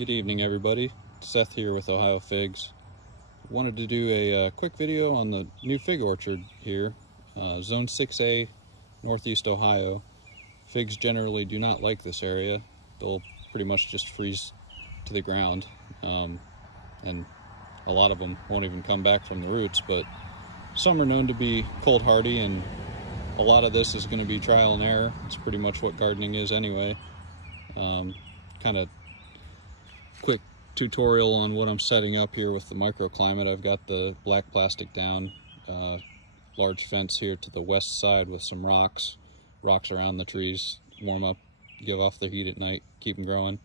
Good evening, everybody. Seth here with Ohio Figs. Wanted to do a quick video on the new fig orchard here, Zone 6A, Northeast Ohio. Figs generally do not like this area. They'll pretty much just freeze to the ground, and a lot of them won't even come back from the roots, but some are known to be cold hardy, and a lot of this is going to be trial and error. It's pretty much what gardening is anyway. Kind of quick tutorial on what I'm setting up here with the microclimate. I've got the black plastic down, large fence here to the west side with some rocks around the trees, warm up, give off the heat at night, keep them growing.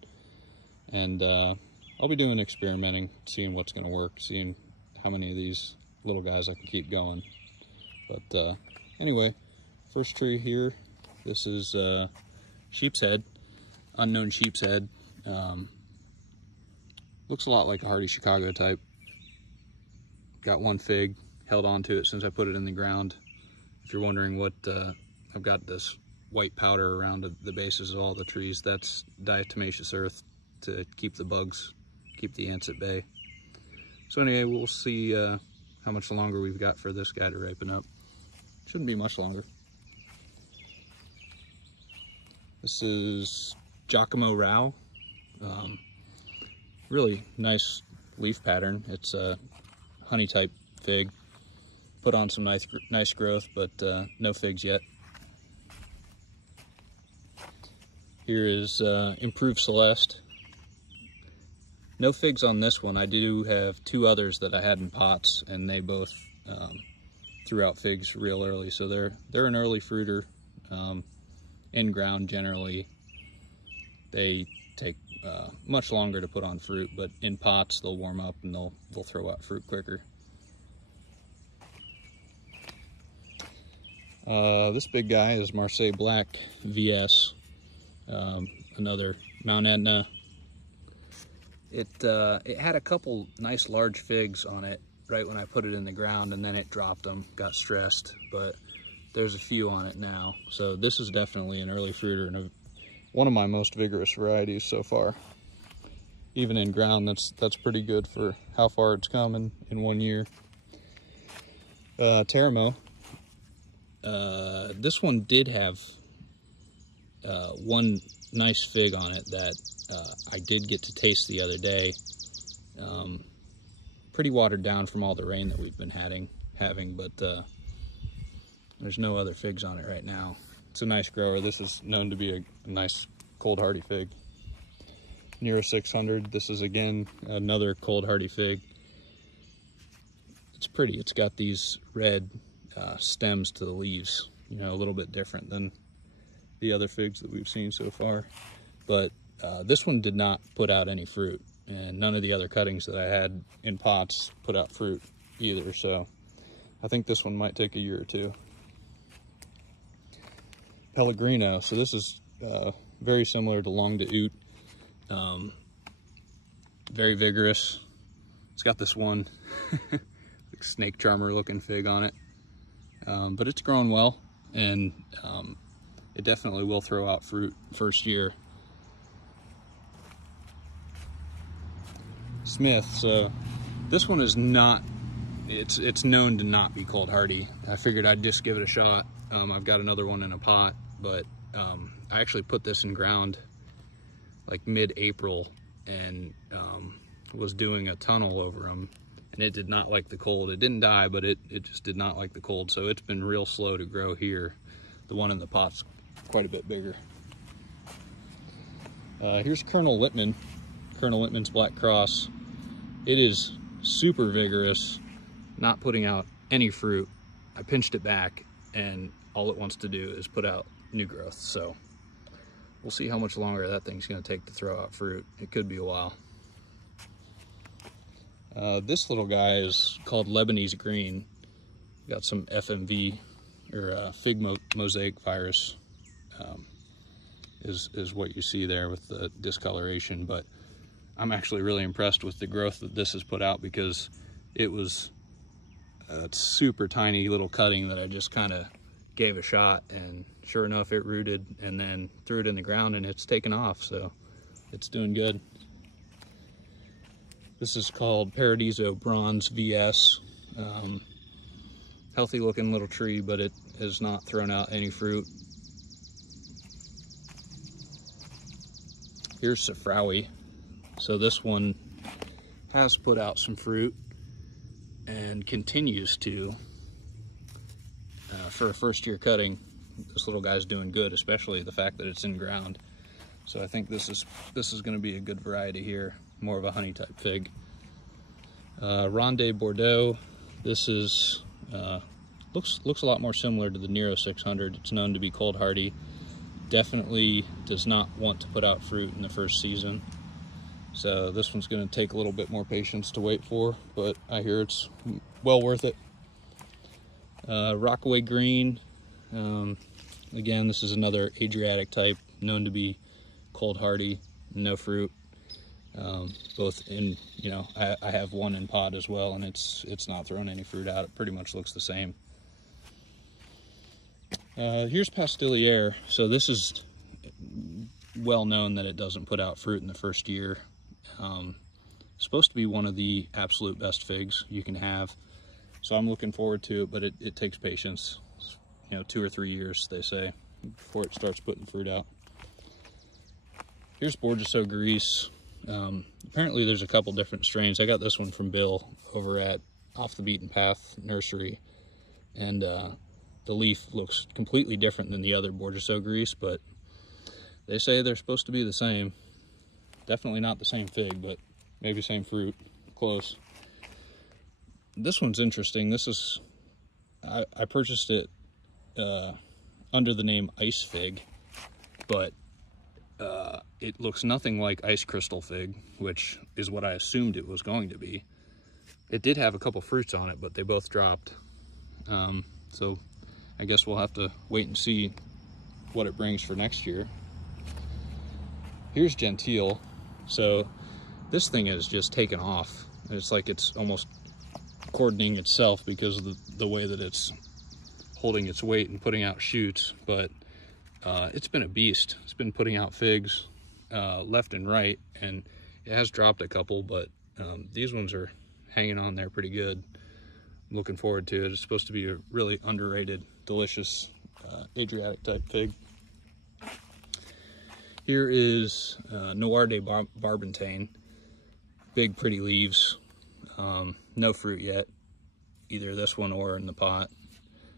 And I'll be doing experimenting, seeing what's going to work, seeing how many of these little guys I can keep going. But anyway, first tree here, this is Sheepshead, unknown Sheepshead. Looks a lot like a hardy Chicago type. Got one fig, held on to it since I put it in the ground. If you're wondering what, I've got this white powder around the bases of all the trees. That's diatomaceous earth to keep the bugs, keep the ants at bay. So anyway, we'll see how much longer we've got for this guy to ripen up. Shouldn't be much longer. This is Giacamo Rao. Really nice leaf pattern. It's a honey type fig. Put on some nice growth, but no figs yet. Here is improved Celeste. No figs on this one. I do have two others that I had in pots, and they both threw out figs real early. So they're an early fruiter. In ground generally, they take much longer to put on fruit, but in pots they'll warm up and they'll throw out fruit quicker. This big guy is Marseille Black VS, another Mount Etna. It had a couple nice large figs on it right when I put it in the ground, and then it dropped them, got stressed, but there's a few on it now. So this is definitely an early fruiter and one of my most vigorous varieties so far. Even in ground, that's pretty good for how far it's come in 1 year. Teramo. This one did have one nice fig on it that I did get to taste the other day. Pretty watered down from all the rain that we've been having, but there's no other figs on it right now. It's a nice grower. This is known to be a nice cold hardy fig. Nero 600. This is again another cold hardy fig. It's pretty. It's got these red stems to the leaves, you know, a little bit different than the other figs that we've seen so far. But this one did not put out any fruit, and none of the other cuttings that I had in pots put out fruit either. So I think this one might take a year or two. Pellegrino. So this is very similar to Long de Oot. Very vigorous. It's got this one snake charmer looking fig on it, but it's growing well, and it definitely will throw out fruit first year. Smith. So this one is not, it's known to not be cold hardy. I figured I'd just give it a shot. I've got another one in a pot, but I actually put this in ground like mid-April, and was doing a tunnel over them, and it did not like the cold. It didn't die, but it just did not like the cold, so it's been real slow to grow here. The one in the pot's quite a bit bigger. Here's Colonel Whitman's Black Cross. It is super vigorous, not putting out any fruit. I pinched it back, and all it wants to do is put out new growth. So we'll see how much longer that thing's going to take to throw out fruit. It could be a while. This little guy is called Lebanese Green. Got some FMV, or fig mosaic virus, is what you see there with the discoloration. But I'm actually really impressed with the growth that this has put out, because it was a super tiny little cutting that I just kind of gave a shot, and sure enough it rooted, and then threw it in the ground, and it's taken off, so it's doing good. This is called Paradiso Bronze VS. Healthy looking little tree, but it has not thrown out any fruit. Here's Sefrawi. So this one has put out some fruit and continues to. For a first year cutting, this little guy's doing good, especially the fact that it's in ground. So I think this is going to be a good variety here, more of a honey type fig. Ronde Bordeaux. This is looks a lot more similar to the Nero 600. It's known to be cold hardy. Definitely does not want to put out fruit in the first season. So this one's going to take a little bit more patience to wait for, but I hear it's well worth it. Rockaway Green. Again, this is another Adriatic type, known to be cold hardy, no fruit. Both in, you know, I have one in pot as well, and it's not throwing any fruit out. It pretty much looks the same. Here's Pastiliere. So this is well known that it doesn't put out fruit in the first year. Supposed to be one of the absolute best figs you can have. So I'm looking forward to it, but it takes patience. You know, 2 or 3 years, they say, before it starts putting fruit out. Here's Borgesso Greece. Apparently there's a couple different strains. I got this one from Bill over at Off the Beaten Path Nursery, and the leaf looks completely different than the other Borgesso Greece, but they say they're supposed to be the same. Definitely not the same fig, but maybe same fruit. Close. This one's interesting. This is, I purchased it under the name Ice Fig, but it looks nothing like Ice Crystal Fig, which is what I assumed it was going to be. It did have a couple fruits on it, but they both dropped. So I guess we'll have to wait and see what it brings for next year. Here's Gentile. So this thing has just taken off. It's like it's almost cordoning itself because of the way that it's holding its weight and putting out shoots, but it's been a beast. It's been putting out figs left and right, and it has dropped a couple, but these ones are hanging on there pretty good. I'm looking forward to it. It's supposed to be a really underrated, delicious Adriatic type fig. Here is Noir De Barbentein. Big pretty leaves. No fruit yet, either this one or in the pot.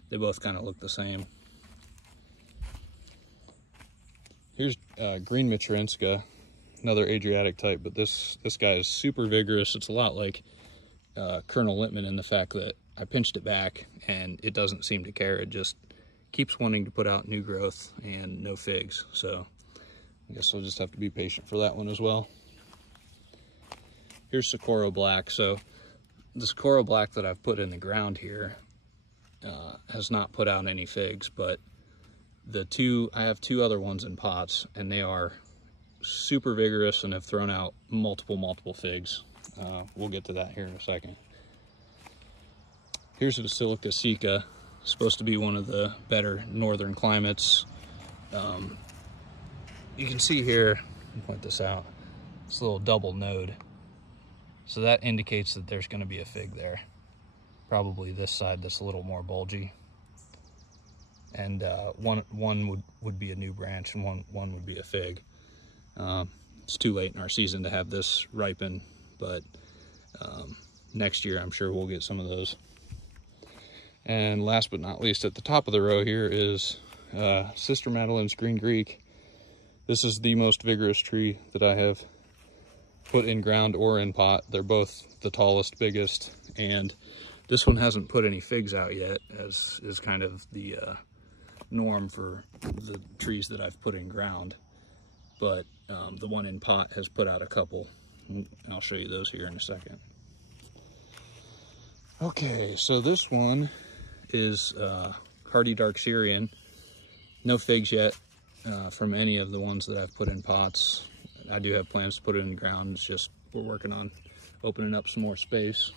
They both kind of look the same. Here's Green Michurinska, another Adriatic type, but this guy is super vigorous. It's a lot like Colonel Littman in the fact that I pinched it back and it doesn't seem to care. It just keeps wanting to put out new growth and no figs. So I guess we'll just have to be patient for that one as well. Here's Socorro Black. So the Socorro Black that I've put in the ground here has not put out any figs, but I have 2 other ones in pots, and they are super vigorous and have thrown out multiple figs. We'll get to that here in a second. Here's Basilica Sika, supposed to be one of the better northern climates. You can see here, let me point this out, this little double node. So that indicates that there's going to be a fig there. Probably this side that's a little more bulgy. And one would be a new branch, and one would be a fig. It's too late in our season to have this ripen, but next year I'm sure we'll get some of those. And last but not least, at the top of the row here is Sister Madeline's Green Greek. This is the most vigorous tree that I have put in ground or in pot. They're both the tallest, biggest, and this one hasn't put any figs out yet, as is kind of the norm for the trees that I've put in ground. But the one in pot has put out a couple, and I'll show you those here in a second. Okay, so this one is Hardy Dark Syrian. No figs yet from any of the ones that I've put in pots. I do have plans to put it in the ground. It's just we're working on opening up some more space.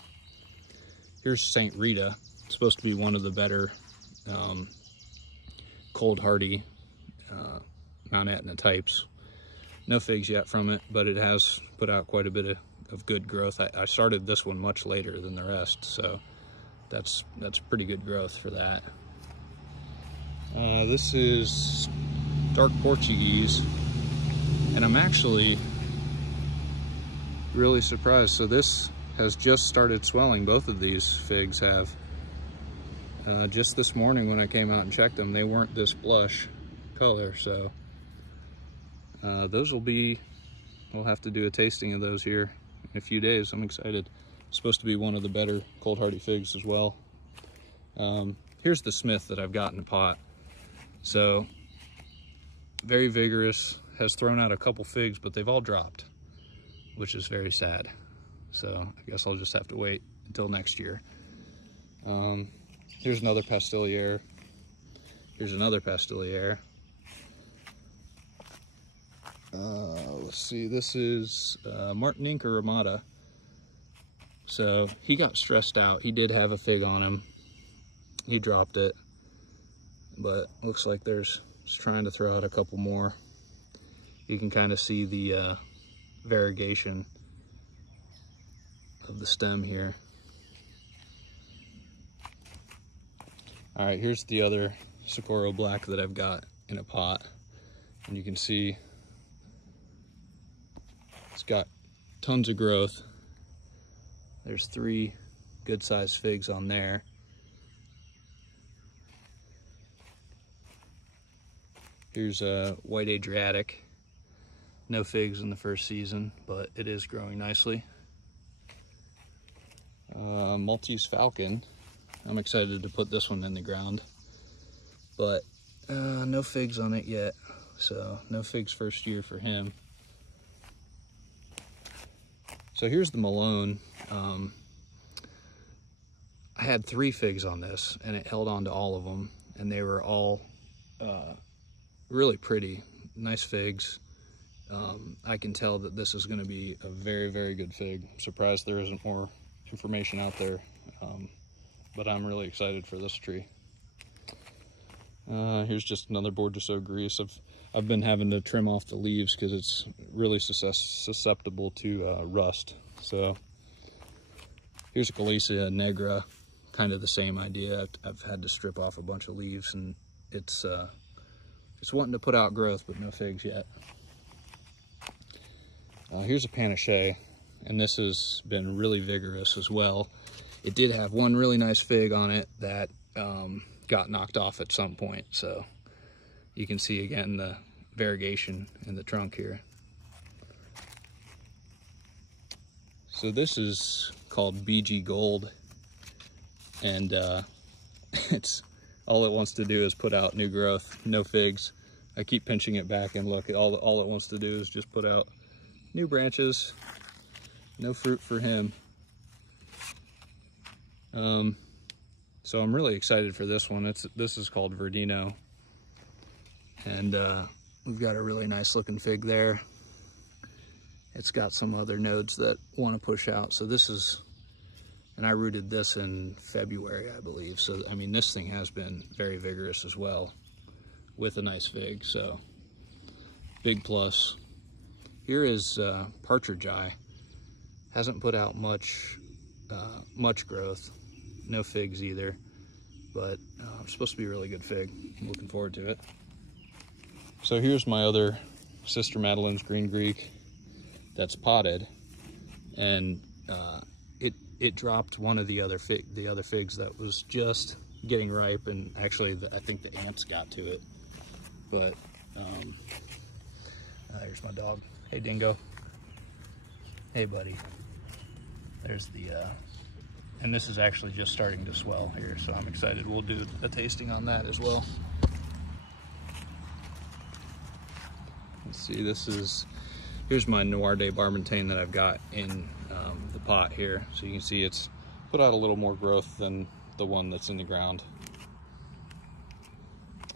Here's St. Rita. It's supposed to be one of the better cold hardy Mount Etna types. No figs yet from it, but it has put out quite a bit of good growth. I started this one much later than the rest, so that's pretty good growth for that. This is dark Portuguese, and I'm actually really surprised. So this has just started swelling. Both of these figs have. Just this morning when I came out and checked them, they weren't this blush color, so those will be, we'll have to do a tasting of those here in a few days. I'm excited. It's supposed to be one of the better cold hardy figs as well. Here's the Smith that I've got in the pot. So very vigorous, has thrown out a couple figs, but they've all dropped, which is very sad. So I guess I'll just have to wait until next year. Here's another Pastiliere. Here's another Pastiliere. Let's see, this is Martinique or Ramada. So he got stressed out. He did have a fig on him. He dropped it, but looks like there's just trying to throw out a couple more. You can kind of see the variegation of the stem here. All right, here's the other Socorro Black that I've got in a pot, and you can see it's got tons of growth. There's 3 good-sized figs on there. Here's a white Adriatic. No figs in the first season, but it is growing nicely. Maltese Falcon. I'm excited to put this one in the ground, but no figs on it yet, so no figs first year for him. So here's the Malone. I had 3 figs on this, and it held on to all of them, and they were all really pretty, nice figs. I can tell that this is going to be a very, very good fig. I'm surprised there isn't more information out there, but I'm really excited for this tree. Here's just another Borgesso Greece. I've been having to trim off the leaves because it's really susceptible to rust. So here's a Galicia Negra, kind of the same idea. I've had to strip off a bunch of leaves, and it's wanting to put out growth, but no figs yet. Here's a Panache, and this has been really vigorous as well. It did have one really nice fig on it that got knocked off at some point, so you can see again the variegation in the trunk here. So this is called BG Gold, and it's all it wants to do is put out new growth, no figs. I keep pinching it back, and look, all it wants to do is just put out new branches, no fruit for him. So I'm really excited for this one. This is called Verdino, and we've got a really nice looking fig there. It's got some other nodes that want to push out. So this is, and I rooted this in February, I believe. So, I mean, this thing has been very vigorous as well with a nice fig, so big plus. Here is Partridge Eye. Hasn't put out much growth. No figs either, but it's supposed to be a really good fig. I'm looking forward to it. So here's my other Sister Madeline's Green Greek that's potted, and it dropped one of the other figs that was just getting ripe, and actually I think the ants got to it. But there's my dog. Hey, Dingo. Hey, buddy. There's the and this is actually just starting to swell here, so I'm excited. We'll do a tasting on that as well. Let's see, here's my Noir De Barbentein that I've got in the pot here. So you can see it's put out a little more growth than the one that's in the ground.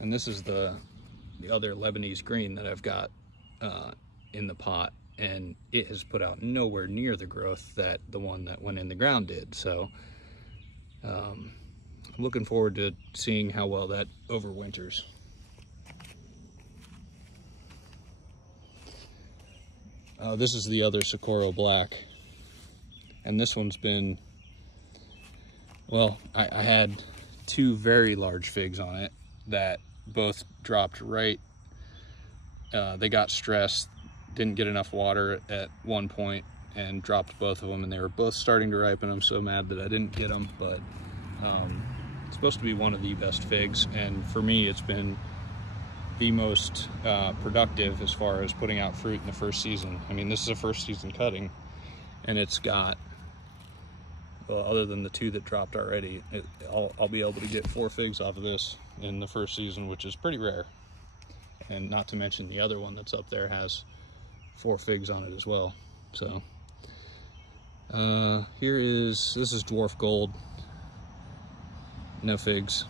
And this is the other Lebanese Green that I've got in the pot, and it has put out nowhere near the growth that the one that went in the ground did. So I'm looking forward to seeing how well that overwinters. This is the other Socorro Black. And this one's been, well, I had 2 very large figs on it that both dropped right. They got stressed, didn't get enough water at one point, and dropped both of them, and they were both starting to ripen. I'm so mad that I didn't get them, but it's supposed to be one of the best figs, and for me it's been the most productive as far as putting out fruit in the first season. I mean, this is a first season cutting, and it's got, well, other than the 2 that dropped already, I'll be able to get 4 figs off of this in the first season, which is pretty rare. And not to mention the other one that's up there has 4 figs on it as well. So this is Dwarf Gold. No figs,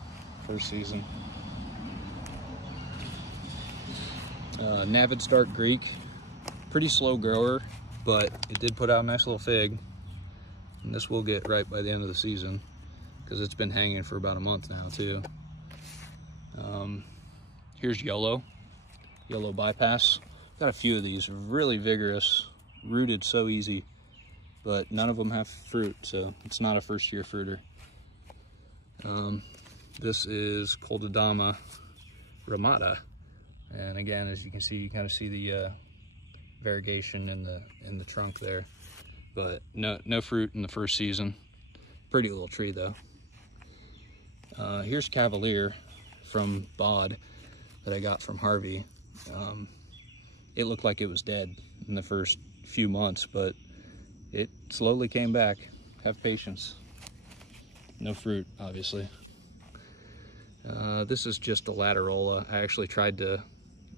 first season. Navid's Dark Greek, pretty slow grower, but it did put out a nice little fig. And this will get ripe by the end of the season because it's been hanging for about a month now too. Here's Yellow Bypass. Got a few of these, really vigorous, rooted so easy, but none of them have fruit, so it's not a first year fruiter. This is called a Dhamma Ramada, and again, as you can see, you kind of see the variegation in the trunk there, but no fruit in the first season. Pretty little tree though. Here's Cavalier from Bod that I got from Harvey. It looked like it was dead in the first few months, but it slowly came back. Have patience. No fruit, obviously. This is just a Laterola. I actually tried to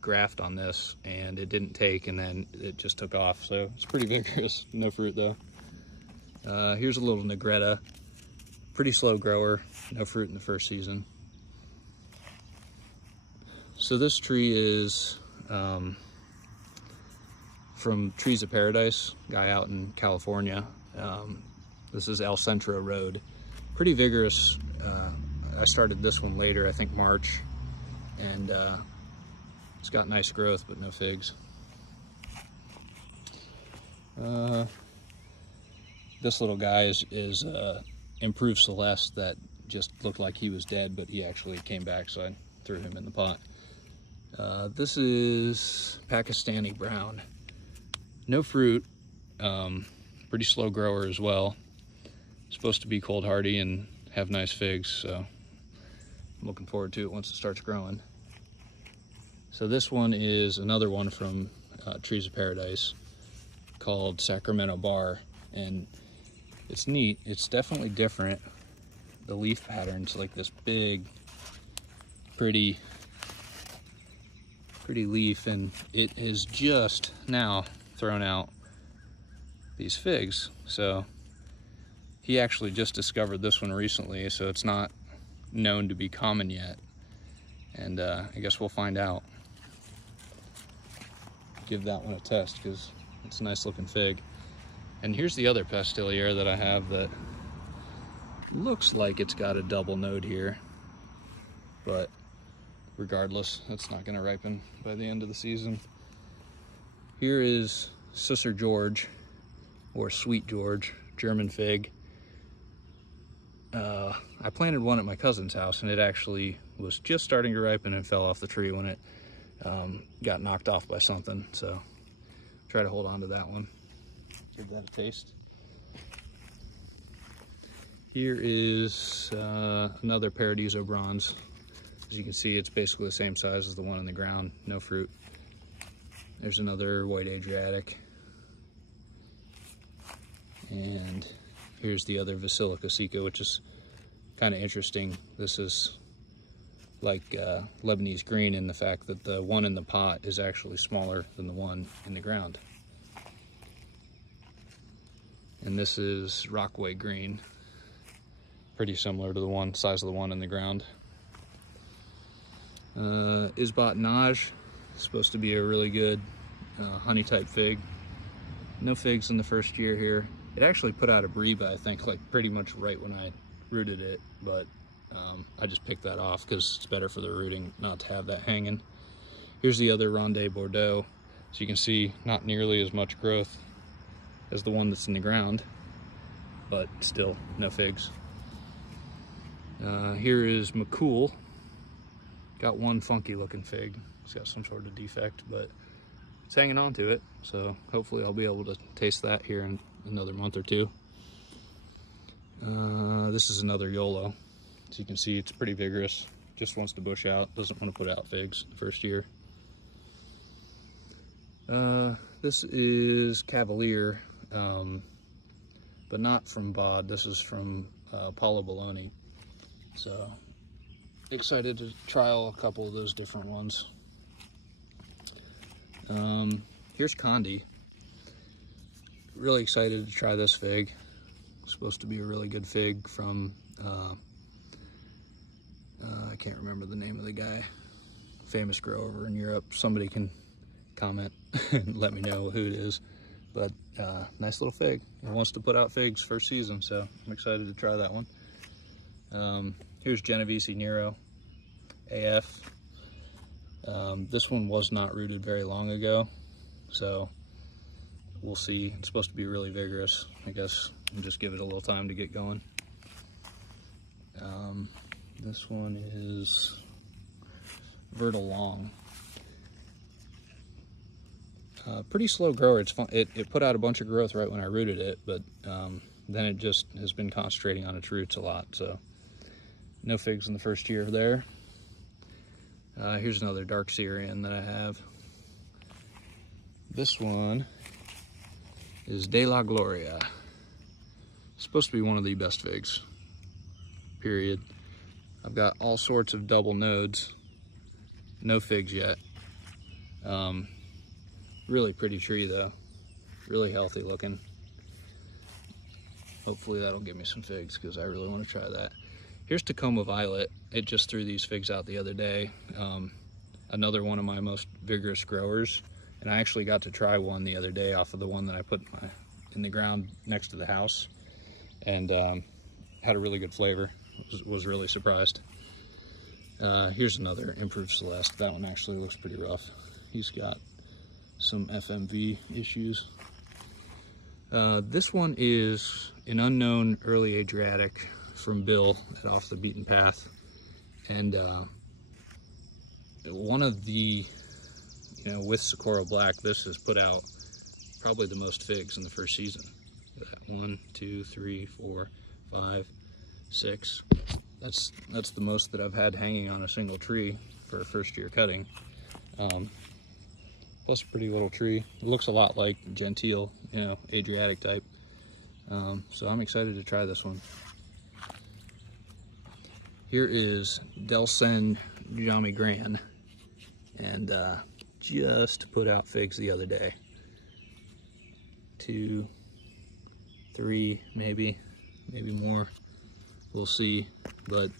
graft on this and it didn't take, and then it just took off, so it's pretty vigorous. No fruit though. Here's a little Negretta. Pretty slow grower, no fruit in the first season. So this tree is from Trees of Paradise, guy out in California. This is El Centro Road. Pretty vigorous. I started this one later, I think March, and it's got nice growth, but no figs. This little guy is improved Celeste that just looked like he was dead, but he actually came back, so I threw him in the pot. This is Pakistani Brown. No fruit, pretty slow grower as well. Supposed to be cold hardy and have nice figs, so I'm looking forward to it once it starts growing. So this one is another one from Trees of Paradise called Sacramento Bar, and it's neat. It's definitely different. The leaf pattern's like this big, pretty leaf, and it is just now thrown out these figs. So he actually just discovered this one recently, so it's not known to be common yet, and I guess we'll find out. Give that one a test because it's a nice looking fig. And here's the other Pastiliere that I have that looks like it's got a double node here, but regardless, that's not going to ripen by the end of the season. Here is Susser George, or Sweet George, German fig. I planted one at my cousin's house, and it actually was just starting to ripen and fell off the tree when it got knocked off by something, so try to hold on to that one. Give that a taste. Here is another Paradiso bronze. As you can see, it's basically the same size as the one on the ground, no fruit. There's another white Adriatic. And here's the other Basilica Sika, which is kind of interesting. This is like Lebanese Green in the fact that the one in the pot is actually smaller than the one in the ground. And this is Rockaway Green, pretty similar to the one size of the one in the ground. Isbat Naj, supposed to be a really good honey type fig. No figs in the first year here. It actually put out a breba, I think, like pretty much right when I rooted it, but I just picked that off because it's better for the rooting not to have that hanging. Here's the other Ronde Bordeaux. So you can see not nearly as much growth as the one that's in the ground. but still no figs. Here is McCool. Got one funky looking fig. It's got some sort of defect, but it's hanging on to it. So hopefully I'll be able to taste that here in another month or two. This is another YOLO. As you can see, it's pretty vigorous. Just wants to bush out. Doesn't want to put out figs the first year. This is Cavalier, but not from Bod. This is from Paolo Bologna. So excited to trial a couple of those different ones. Here's Condi. Really excited to try this fig. It's supposed to be a really good fig from, I can't remember the name of the guy. Famous grower over in Europe. Somebody can comment and let me know who it is. But nice little fig. It wants to put out figs first season, so I'm excited to try that one. Here's Genovese Nero AF. This one was not rooted very long ago, so we'll see. It's supposed to be really vigorous. I guess I'll just give it a little time to get going. This one is Verdino. Pretty slow grower. It's fun. It put out a bunch of growth right when I rooted it, but then it just has been concentrating on its roots a lot, so no figs in the first year there. Here's another dark Syrian that I have. This one is De La Gloria. It's supposed to be one of the best figs, period. I've got all sorts of double nodes, no figs yet. Really pretty tree though, really healthy looking. Hopefully that'll give me some figs because I really want to try that. Here's Tacoma Violet. It just threw these figs out the other day. Another one of my most vigorous growers. And I actually got to try one the other day off of the one that I put in the ground next to the house. And had a really good flavor. Was really surprised. Here's another improved Celeste. That one actually looks pretty rough. He's got some FMV issues. This one is an unknown early Adriatic from Bill at Off the Beaten Path, and one of the, with Socorro Black, this has put out probably the most figs in the first season. 1, 2, 3, 4, 5, 6. That's the most that I've had hanging on a single tree for a first year cutting. That's a pretty little tree. It looks a lot like Gentile, Adriatic type. So I'm excited to try this one. Here is Delsen Jami Gran, and just put out figs the other day. 2, 3, maybe more. We'll see, but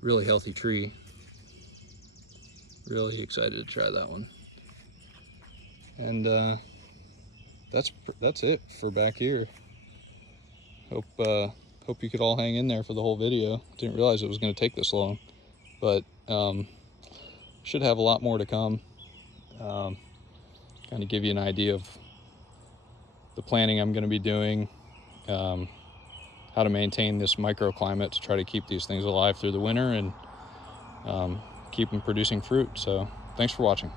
really healthy tree. Really excited to try that one. And that's it for back here. Hope you could all hang in there for the whole video. Didn't realize it was going to take this long, but should have a lot more to come. Kind of give you an idea of the planning I'm going to be doing, how to maintain this microclimate to try to keep these things alive through the winter and keep them producing fruit. So thanks for watching.